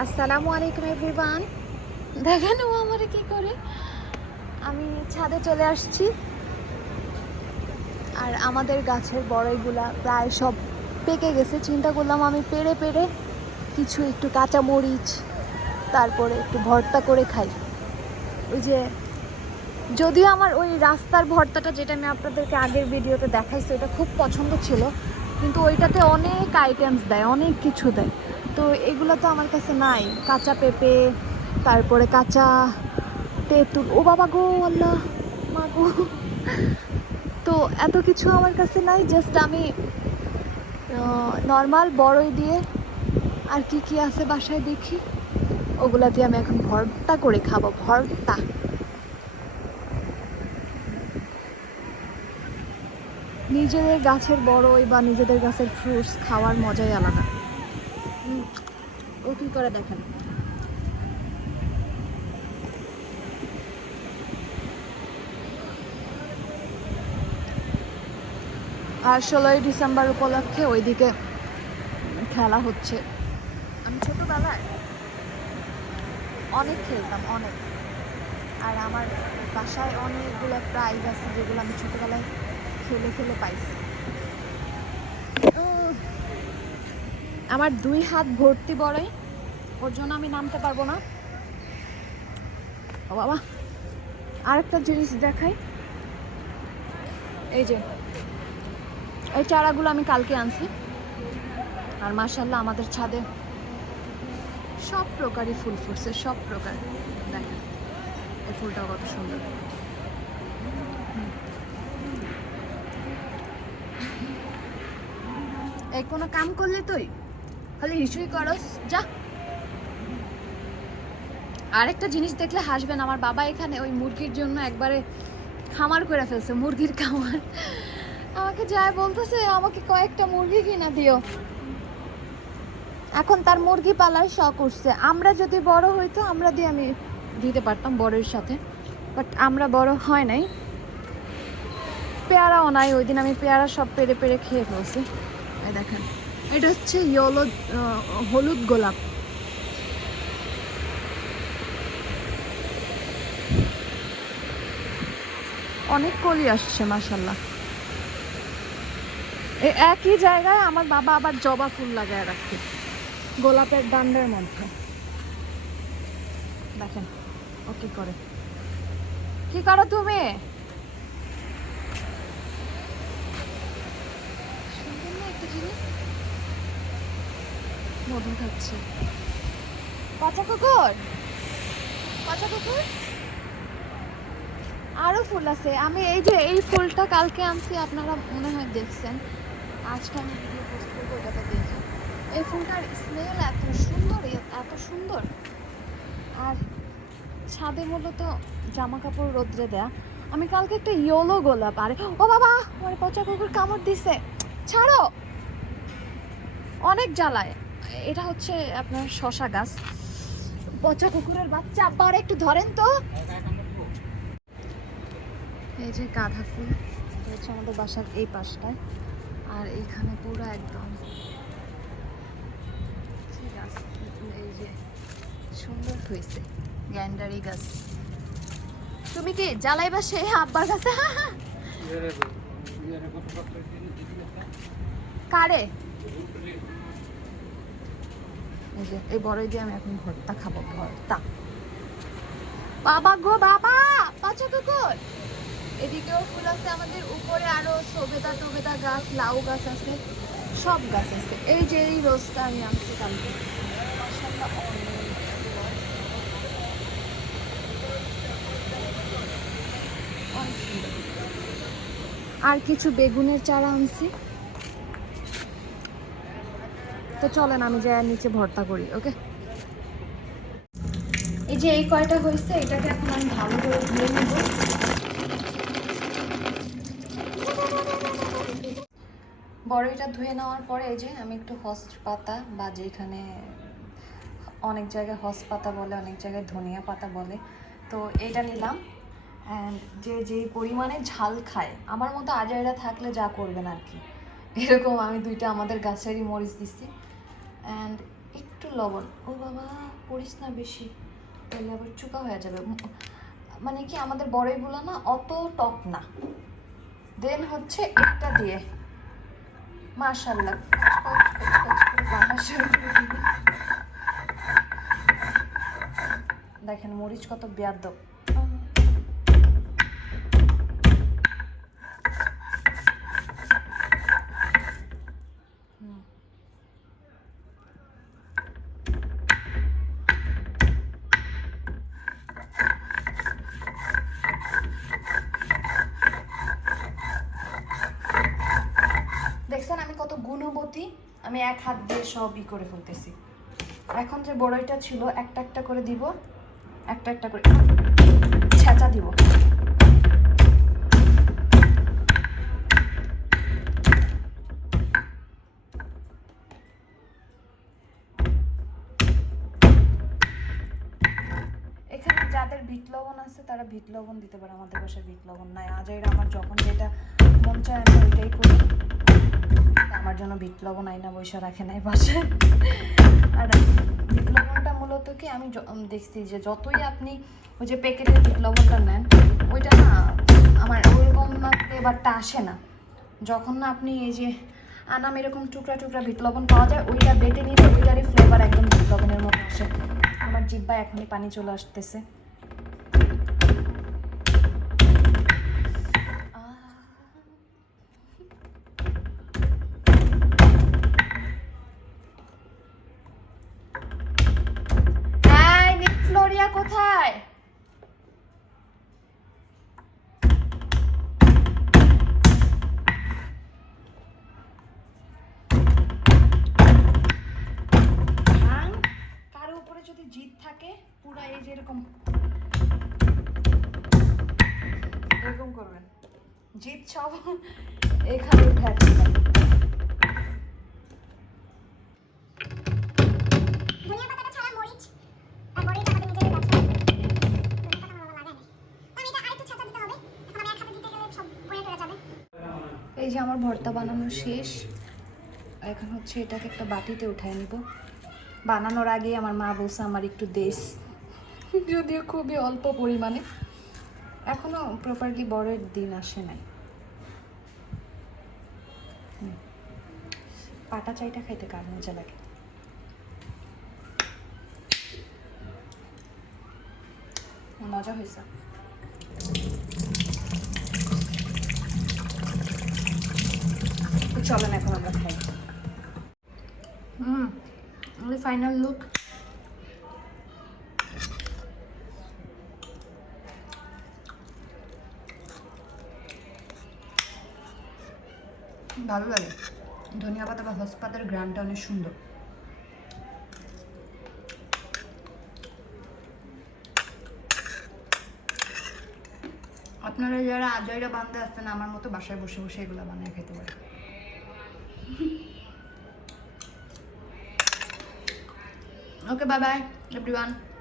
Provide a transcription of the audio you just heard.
আসসালামু আলাইকুম এভরিওয়ান। দেখেন ও আমারে কি করে। আমি ছাদে চলে আসছি। আর আমাদের গাছের বড়ইগুলা প্রায় সব পেকে গেছে। চিন্তা করলাম আমি পেড়ে পেড়ে কিছু একটু কাঁচা মরিচ তারপরে একটু ভর্তা করে খাই। ওই যে, যদিও আমার ওই রাস্তার ভর্তাটা যেটা আমি আপনাদেরকে আগের ভিডিওতে দেখাইছি, ওটা খুব পছন্দ ছিল। কিন্তু ওইটাতে অনেক আইটেমস দেয়, অনেক কিছু দেয়। তো এগুলো তো আমার কাছে নাই। কাঁচা পেঁপে, তারপরে কাঁচা তেঁতুল। ও বাবা গো, আল্লাহ, মা গো। তো এত কিছু আমার কাছে নাই জাস্ট আমি নর্মাল বড়ই দিয়ে আর কি কি আছে বাসায় দেখি। ওগুলা দিয়ে আমি এখন ভর্তা করে খাব, ভর্তা। নিজেদের গাছের বড়ই বা নিজেদের গাছের ফ্রুটস খাওয়ার মজাই আলাদা। ও কি করে দেখেন। আর ষোলোই ডিসেম্বর উপলক্ষে ওইদিকে খেলা হচ্ছে। আমি ছোটোবেলায় অনেক খেলতাম, অনেক। আর আমার বাসায় অনেকগুলো প্রাইজ আছে যেগুলো আমি ছোটোবেলায় খেলে খেলে পাইছি। আমার দুই হাত ভর্তি বড়ই। ওর জন্য আমি নামতে পারব না। ও বাবা, আরেকটা জিনিস দেখাই। এই যে, এই চারাগুলো আমি কালকে আনছি। আর মার্শাল্লাহ আমাদের ছাদে সব প্রকারই ফুল ফুটছে, সব প্রকার। দেখেন, এই ফুলটাও কত সুন্দর। এই কোনো কাম করলে তুই? খালি হিসুই করস যা। আরেকটা জিনিস দেখলে হাসবেন, আমার বাবা এখানে ওই মুরগির জন্য একবারে খামার করে ফেলছে, মুরগির খামার। আমাকে যায় বলতেছে, আমাকে কয়েকটা মুরগি কিনা দিও। এখন তার মুরগি পালার শখ উঠছে। আমরা যদি বড় হইতো, আমরা দিয়ে আমি দিতে পারতাম বড়ের সাথে। বাট আমরা বড় হয় নাই। পেয়ারাও নাই, ওই দিন আমি পেয়ারা সব পেরে পেরে খেয়ে ফেলছি। দেখেন। এটা হচ্ছে ইয়েলো হলুদ গোলাপ। অনেক কলি আসছে মাসাল্লাহ একই জায়গায় আমার বাবা আবার জবা ফুল লাগায় রাখে, গোলাপের ডান্ডের মধ্যে। দেখেন ও কি করে। কি করো তুমি সুন্দর না একটা জিনিস? মধু খাচ্ছে কুকুর? পচা কুকুর? আরও ফুল আছে। আমি এই যে এই ফুলটা কালকে আনছি, আপনারা মনে হয় দেখছেন। আজকে আমি ভিডিও পোস্ট করব ওটাতে এই ফুলটার স্মেল এত সুন্দর এত সুন্দর। আর ছাদে মূলত জামা কাপড় রোদ্রে দেয়া। আমি কালকে একটা ইয়েলো গোলাপ, আরে, ও বাবা, আমার পচা কুকুর কামড় দিছে। ছাড়ো! অনেক জ্বালায়। এটা হচ্ছে আপনার শশা গাছ। পচা কুকুরের বাচ্চা আবার একটু ধরেন তো। এই যে গাঁদা ফুল হচ্ছে আমাদের বাসার এই পাশটায়। আর এইখানে পুরো একদম এই যে সুন্দর হয়েছে গ্যান্ডারি গাছ। তুমি কি জ্বালাই বাসে আব্বার কাছে? কারে? এই যে, এই দিয়ে আমি এখন ভর্তা খাব, ভর্তা। বাবা গো, বাবা! পাঁচা কুকুর এদিকেও ফুল আছে আমাদের, উপরে আরও সবেদা টবেদা গাছ, লাউ গাছ আছে, সব গাছ আছে। এই যে, এই রোজটা আমি আনছি কালকে। আর কিছু বেগুনের চারা আনছি। তো চলেন, আমি যাই নিচে ভর্তা করি, ওকে? এই যে এই কয়টা হয়েছে, এটাকে এখন আমি ভালো করে ধুয়ে নেব। বড়ইটা ধুয়ে নেওয়ার পরে এই যে আমি একটু হস পাতা বা যেখানে অনেক জায়গায় হস পাতা বলে, অনেক জায়গায় ধনিয়া পাতা বলে, তো এটা নিলাম। যে যেই পরিমাণে ঝাল খায়, আমার মতো আজাইরা থাকলে যা করবেন আর কি। এরকম আমি দুইটা আমাদের গাছেরই মরিচ দিচ্ছি অ্যান্ড একটু লবণ। ও বাবা পড়িস না বেশি। তাহলে আবার চুকা হয়ে যাবে। মানে কি আমাদের বড়ইগুলো না অত টক না। দেন হচ্ছে একটা দিয়ে। মাশাল্লাহ। দেখেন মরিচ কত ব্যাদ্য আমি কত গুণবতী, আমি এক হাত দিয়ে সব ই করে ফেলতেছি। এখন যে বড়ইটা ছিল, একটা একটা করে দিব, একটা একটা করে ছেঁচা দিব। যাদের বিট লবণ আছে, তারা বিট লবণ দিতে পারে, আমাদের বাসায় বিট লবণ নাই। আজাইরা আমার যখন যেটা মন চায়, আমি ওইটাই করি। আমার জন্য বিট লবণ আইনা বৈশা রাখে নাই বাসায় আর বিট লবণটা মূলত কি, আমি দেখছি যে যতই আপনি ওই যে প্যাকেটের বিট লবণটা নেন, ওইটা না, আমার ওইরকম ফ্লেভারটা আসে না। যখন না আপনি এই যে আনাম এরকম টুকরা টুকরা বিট লবণ পাওয়া যায়, ওইটা বেটে নিলে ওইটারই ফ্লেভার একদম বিট লবণের মতো আসে। আমার জিব্বা এখনই পানি চলে আসতেছে। দিতে হবে এখন আমি এক হাতে দিতে গেলে সব পড়ে টরে যাবে। এই যে আমার ভর্তা বানানো শেষ এখন হচ্ছে এটাকে একটা বাটিতে উঠায় নিব। বানানোর আগে আমার মা বলছে আমার একটু দেশ। যদিও খুবই অল্প পরিমাণে। এখনও প্রপারলি বড়ের দিন আসে নাই। পাটা চাইটা খাইতে কার মজা লাগে? মজা হয়েছে। চলেন এখন আমরা খাই হুম আমাদের ফাইনাল লুক ভালো লাগে। ধনিয়া পাতা বা হস পাতার অনেক সুন্দর। আপনারা যারা আজয়রা বান্ধে আসছেন, আমার মতো বাসায় বসে বসে এগুলো বানিয়ে খেতে পারে Okay, bye bye, everyone.